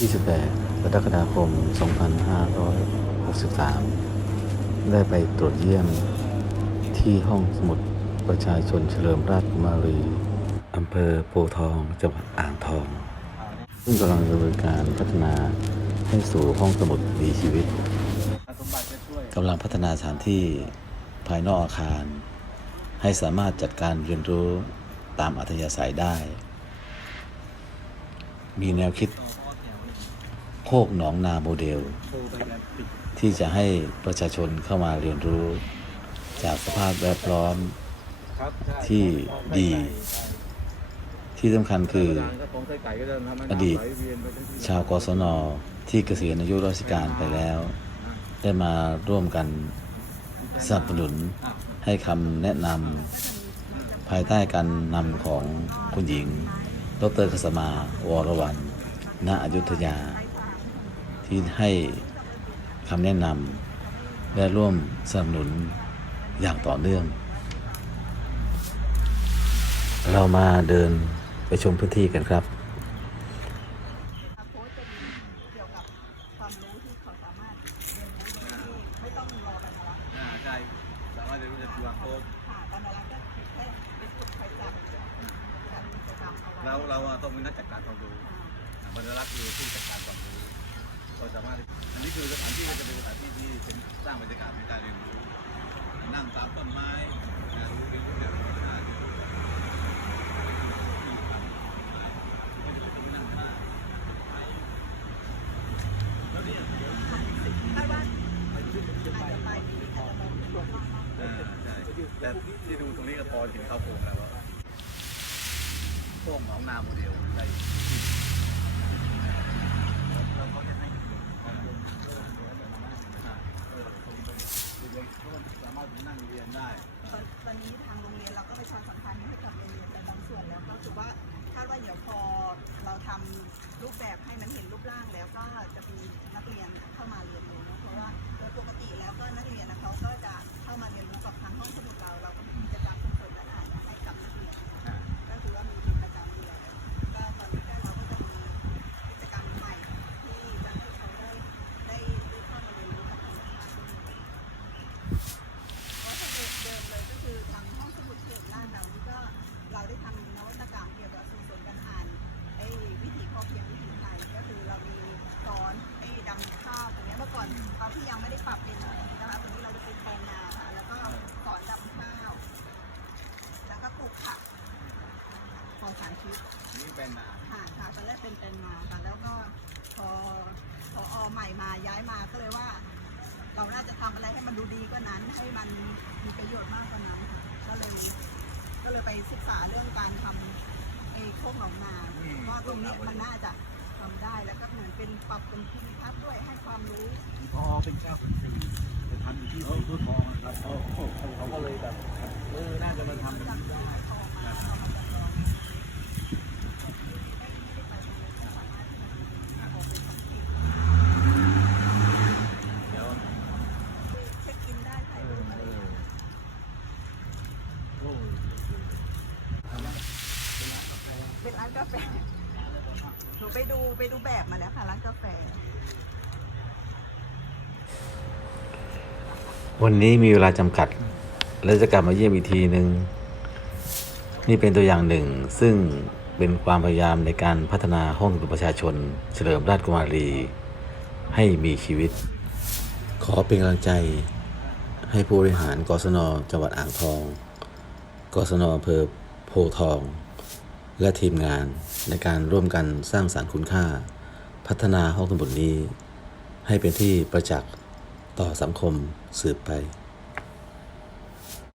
28 กรกฎาคม 2563 ได้ไปตรวจเยี่ยมที่ห้องสมุดประชาชนเฉลิมราชมารีอำเภอโพทอง จังหวัดอ่างทอง ซึ่งกำลังดำเนินการพัฒนาให้สู่ห้องสมุดมีชีวิตกำลังพัฒนาสถานที่ภายนอกอาคาร ให้สามารถจัดการเรียนรู้ตามอัธยาศัยได้ มีแนวคิด โคกหนองนาโมเดล ที่จะให้ประชาชนเข้ามาเรียนรู้ จากสภาพแวดล้อมที่ดี ที่สำคัญคือ อดีตชาวกศนที่เกษียณอายุราชการไปแล้ว ได้มาร่วมกันสนับสนุนให้คำแนะนำภายใต้การนำของคุณหญิง ดรกษมา วรวรรณณอยุธยา ที่ให้คำแนะนำและร่วมสนับสนุนอย่างต่อเนื่อง เรามาเดินไปชมพื้นที่กันครับเราเราต้องมีนักจัดการความรู้บรรลักษ์คือผู้จัดการความรู้ เราสามารถอันนี้คือสถานที่ก็จะเป็นสถานที่ที่เป็นสร้างบรรยากาศในการเรียนรู้นั่งตามต้นไม้อ่ารู้เรียนรู้เรื่องธรรมชาติแล้วเนี่ยเดี๋ยวคาดว่าอาจจะไปดีอาจะไปหลวงมากอ่าใช่แต่ที่ดูตรงนี้ก็พอเห็นเข้าโครงแล้วว่าพวกหนองนาโมเดลได้แล้วเขาจะให้เด็กๆอ่าอ่าเออเด็กๆเขาสา มานั่งเรียนได้ตอนตอนนี้ทางโรงเรียนเราก็ประชาสัมพันธ์ให้กับโรงเรียนแต่บางส่วนแล้วก็คือว่าคาดว่าเดี๋ยวพอเราทำรูปแบบให้มันเห็นรูปร่างแล้วก็จะมีนักเรียนเข้ามาเรียนรู้เพราะว่าโดยปกติแล้ว คือทางห้องสมุดเขตลาดเรานี่ก็เราได้ทำนวัตกรรมเกี่ยวกับส่งเสริมการอ่านไอ้วิถีพอเพียงวิถีไทยก็คือเรามีสอนไอ้ดำข้าวตรงเนี้ยเมื่อก่อนเขาที่ยังไม่ได้ปรับเป็นนะคะตรงนี้เราจะเป็นแปลงนาค่ะแล้วก็สอนดำข้าว แล้วก็ปลูกผักปลอสารพิษนี่เป็นนาค่ะค่ะตอนแรกเป็นเป็นมาค่ะแล้วก็พอพออใหม่มาย้ายมาก็เลยว่า เราน่าจะทำอะไรให้มันดูดีกว่านั้น ให้มันมีประโยชน์มากกว่านั้นก็เลยก็เลยไปศึกษาเรื่องการทำไอ้โคกหนองนาว่าตรงเนี้ยมันน่าจะทำได้แล้วก็เหมือนเป็นปรับเป็นภูมิทัศน์ด้วยให้ความรู้ พอเป็นเจ้าขุนศรีไปทำอยู่ที่พุทธทองครับเขาเขาก็เลยแบบเออน่าจะมาทำเป็นจำได้พอมาพอมาจำลองไม่ได้ไปตรงนี้ก็สามารถที่จะออกเป็นสังเกต เดี๋ยว เช็คอินได้ถ่ายรูปอะไรอย่างเงี้ย โอ้ย เป็นร้านกาแฟ หนูไปดูไปดูแบบมาแล้วค่ะร้านกาแฟ วันนี้มีเวลาจำกัด และจะกลับมาเยี่ยมอีกทีหนึ่งนี่เป็นตัวอย่างหนึ่ง ซึ่งเป็นความพยายามในการพัฒนาห้องสุประชาชน เฉลิมราชกุมารี ให้มีชีวิต ขอเป็นกำลังใจให้ผู้บริหารกศนจังหวัดอ่างทอง กศนอำเภอโพทอง และทีมงานในการร่วมกันสร้างสารรค์คุณค่า พัฒนาห้องสมุดนี้ ให้เป็นที่ประจักษ์ต่อสังคมสืบไป